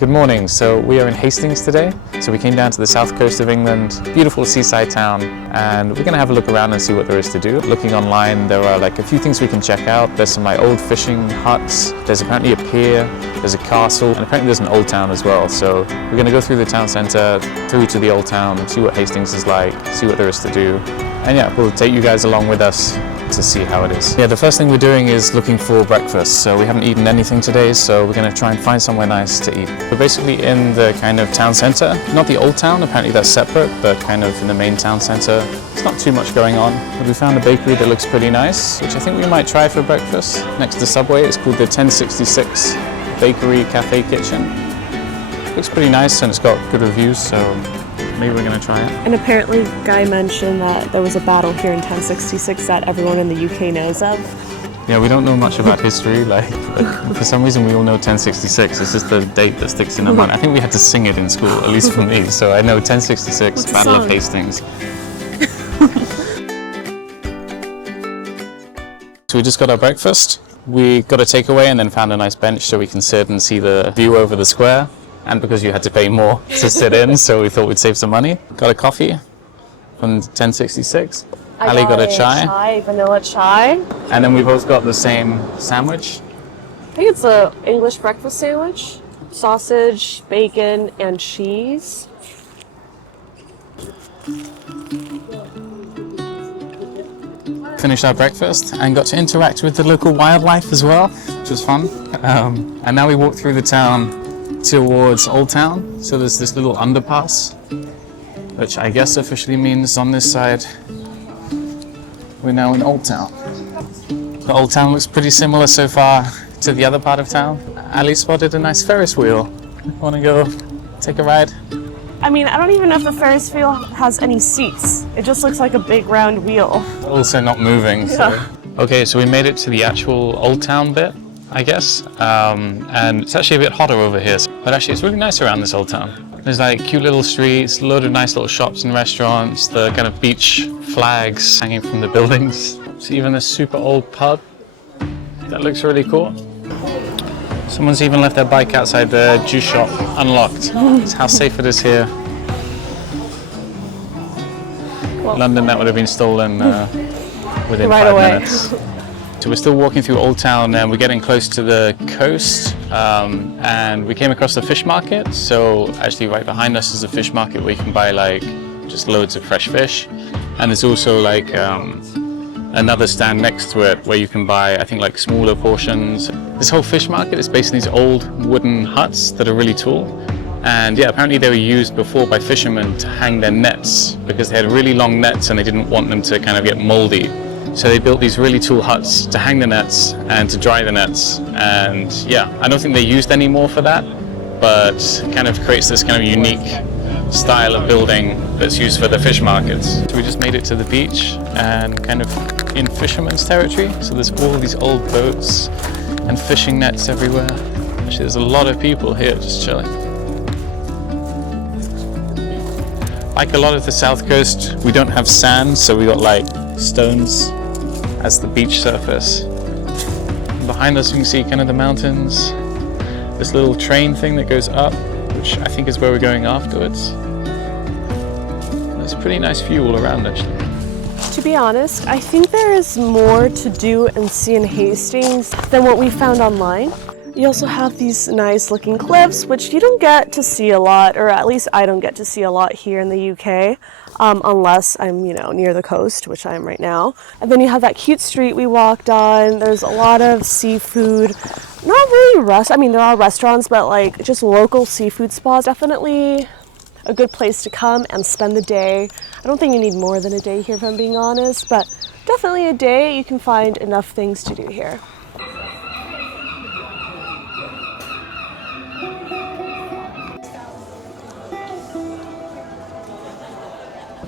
Good morning. So we are in Hastings today. So we came down to the south coast of England, beautiful seaside town, and we're going to have a look around and see what there is to do. Looking online, there are like a few things we can check out. There's some old fishing huts. There's apparently a pier. There's a castle, and apparently there's an old town as well. So we're going to go through the town centre, through to the old town, see what Hastings is like, see what there is to do. And yeah, we'll take you guys along with us to see how it is. Yeah, the first thing we're doing is looking for breakfast. So we haven't eaten anything today, so we're going to try and find somewhere nice to eat. We're basically in the kind of town centre, not the old town, apparently that's separate, but kind of in the main town centre. There's not too much going on. But we found a bakery that looks pretty nice, which I think we might try for breakfast. Next to Subway, it's called the 1066 Bakery Cafe Kitchen. Looks pretty nice and it's got good reviews, so maybe we're going to try it. And apparently Guy mentioned that there was a battle here in 1066 that everyone in the UK knows of. Yeah, we don't know much about history, for some reason we all know 1066, it's just the date that sticks in our mind. I think we had to sing it in school, at least for me, so I know 1066, Battle of Hastings. So we just got our breakfast, we got a takeaway and then found a nice bench so we can sit and see the view over the square. And because you had to pay more to sit in, so we thought we'd save some money. Got a coffee from 1066. Ali got a chai. Vanilla chai. And then we both got the same sandwich. I think it's an English breakfast sandwich. Sausage, bacon, and cheese. Finished our breakfast and got to interact with the local wildlife as well, which was fun. And now we walk through the town towards Old Town. So there's this little underpass, which I guess officially means on this side we're now in Old Town. The Old Town looks pretty similar so far to the other part of town. Ali spotted a nice Ferris wheel. Want to go take a ride? I mean, I don't even know if the Ferris wheel has any seats. It just looks like a big round wheel. Also not moving. So. Okay, so we made it to the actual Old Town bit, I guess, and it's actually a bit hotter over here, but actually it's really nice around this old town. There's like cute little streets, a load of nice little shops and restaurants, the kind of beach flags hanging from the buildings. There's even this super old pub that looks really cool. Someone's even left their bike outside the juice shop unlocked. That's how safe it is here. London, that would have been stolen within 5 minutes. So we're still walking through Old Town and we're getting close to the coast, and we came across the fish market. So actually right behind us is a fish market where you can buy like just loads of fresh fish. And there's also like another stand next to it where you can buy, I think, like smaller portions. This whole fish market is based in these old wooden huts that are really tall. And yeah, apparently they were used before by fishermen to hang their nets because they had really long nets and they didn't want them to kind of get moldy. So they built these really tall huts to hang the nets and to dry the nets. And yeah, I don't think they're used anymore for that, but kind of creates this kind of unique style of building that's used for the fish markets. So we just made it to the beach and kind of in fisherman's territory. So there's all these old boats and fishing nets everywhere. Actually, there's a lot of people here just chilling. Like a lot of the south coast, we don't have sand, so we got like stones as the beach surface. Behind us you can see kind of the mountains, this little train thing that goes up, which I think is where we're going afterwards. There's a pretty nice view all around actually. To be honest, I think there is more to do and see in Hastings than what we found online. You also have these nice looking cliffs, which you don't get to see a lot, or at least I don't get to see a lot here in the UK, unless I'm, near the coast, which I am right now. And then you have that cute street we walked on. There's a lot of seafood. Not really there are restaurants, but like just local seafood spots. Definitely a good place to come and spend the day. I don't think you need more than a day here, if I'm being honest, but definitely a day you can find enough things to do here.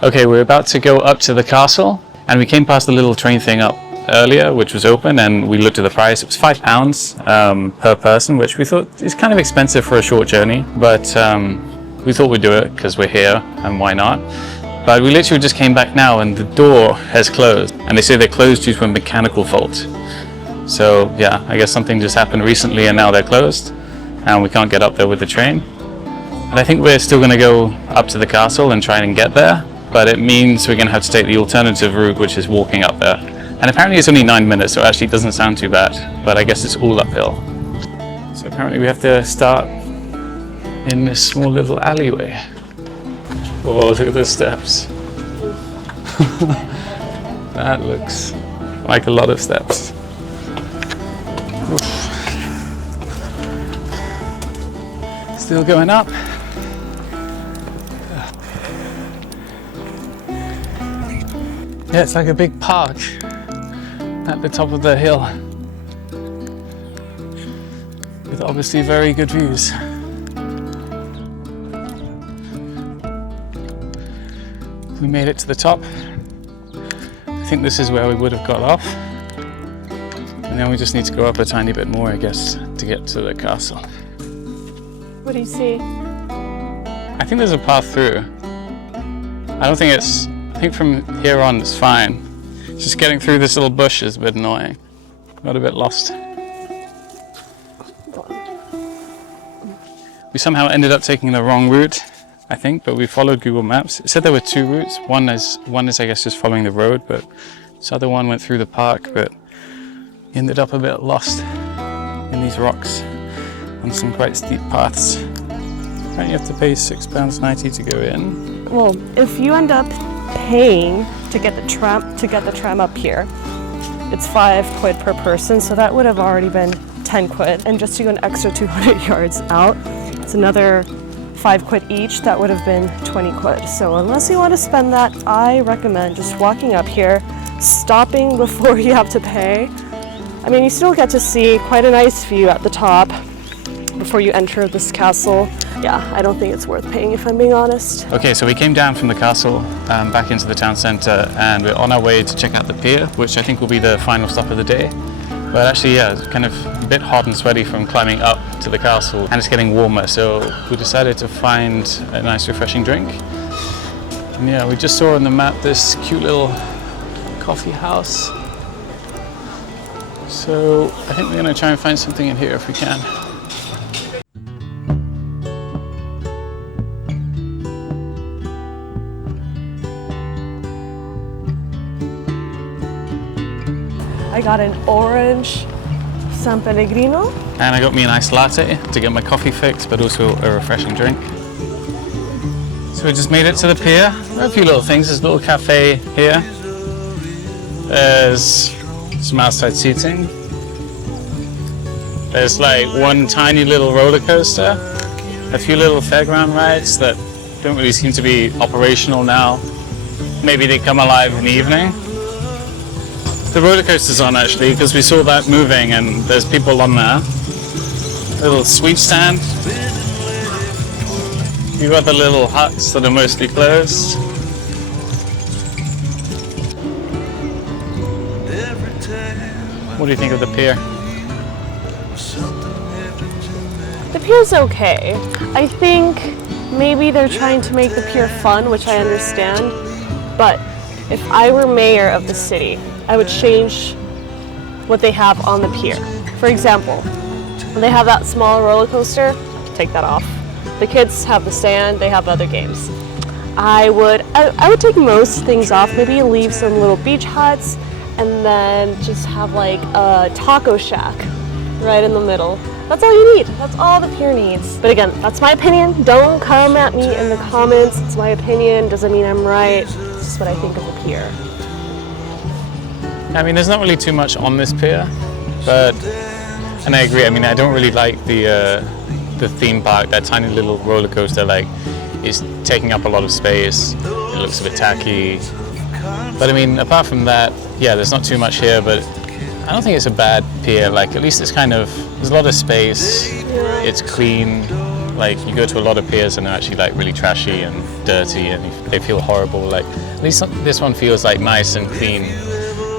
Okay, we're about to go up to the castle, and we came past the little train thing up earlier, which was open, and we looked at the price. It was £5 per person, which we thought is kind of expensive for a short journey, but we thought we'd do it because we're here, and why not? But we literally just came back now, and the door has closed, and they say they're closed due to a mechanical fault. So yeah, I guess something just happened recently, and now they're closed. and we can't get up there with the train. And I think we're still going to go up to the castle and try and get there, but it means we're going to have to take the alternative route, which is walking up there. And apparently it's only 9 minutes, so it actually doesn't sound too bad, but I guess it's all uphill. So apparently we have to start in this small little alleyway. Oh, look at the steps. That looks like a lot of steps. Oof. Still going up. Yeah, it's like a big park at the top of the hill with obviously very good views. We made it to the top. I think this is where we would have got off. And then we just need to go up a tiny bit more, I guess, to get to the castle. What do you see? I think there's a path through. I think from here on it's fine. Just getting through this little bush is a bit annoying. Got a bit lost. We somehow ended up taking the wrong route, I think, but we followed Google Maps. It said there were two routes. One is I guess just following the road, but this other one went through the park, but ended up a bit lost in these rocks on some quite steep paths. Apparently you have to pay £6.90 to go in. Well, if you end up paying to get the tram up here, it's £5 per person, so that would have already been 10 quid. And just to go an extra 200 yards out, it's another £5 each. That would have been 20 quid. So unless you want to spend that, I recommend just walking up here, stopping before you have to pay. I mean, you still get to see quite a nice view at the top before you enter this castle. Yeah, I don't think it's worth paying if I'm being honest. Okay, so we came down from the castle back into the town centre, and we're on our way to check out the pier, which I think will be the final stop of the day. But actually, yeah, it's kind of a bit hot and sweaty from climbing up to the castle, and it's getting warmer, so we decided to find a nice refreshing drink. And yeah, we just saw on the map this cute little coffee house. So I think we're going to try and find something in here if we can. I got an orange San Pellegrino. And I got me a nice latte to get my coffee fix, but also a refreshing drink. So we just made it to the pier. There are a few little things. There's a little cafe here. There's some outside seating. There's like one tiny little roller coaster. A few little fairground rides that don't really seem to be operational now. Maybe they come alive in the evening. The roller coaster's on actually, because we saw that moving and there's people on there. A little sweet stand. You've got the little huts that are mostly closed. What do you think of the pier? The pier's okay. I think maybe they're trying to make the pier fun, which I understand, but if I were mayor of the city, I would change what they have on the pier. For example, when they have that small roller coaster, take that off. The kids have the sand, they have other games. I would take most things off, maybe leave some little beach huts, and then just have like a taco shack right in the middle. That's all you need. That's all the pier needs. But again, that's my opinion. Don't come at me in the comments. It's my opinion. Doesn't mean I'm right. It's just what I think of the pier. I mean, there's not really too much on this pier, but, and I agree, I mean, I don't really like the theme park. That tiny little roller coaster, like, is taking up a lot of space. It looks a bit tacky. But I mean, apart from that, yeah, there's not too much here, but I don't think it's a bad pier. Like, at least it's kind of, there's a lot of space, it's clean. Like, you go to a lot of piers and they're actually like really trashy and dirty and they feel horrible. Like, at least this one feels like nice and clean.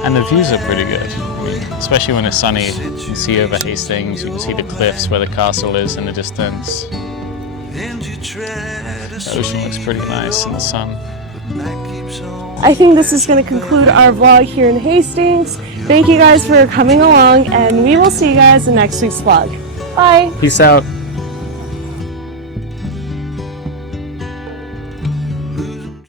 And the views are pretty good. I mean, especially when it's sunny, you can see over Hastings, you can see the cliffs where the castle is in the distance. The ocean looks pretty nice in the sun. I think this is going to conclude our vlog here in Hastings. Thank you guys for coming along, and we will see you guys in next week's vlog. Bye! Peace out.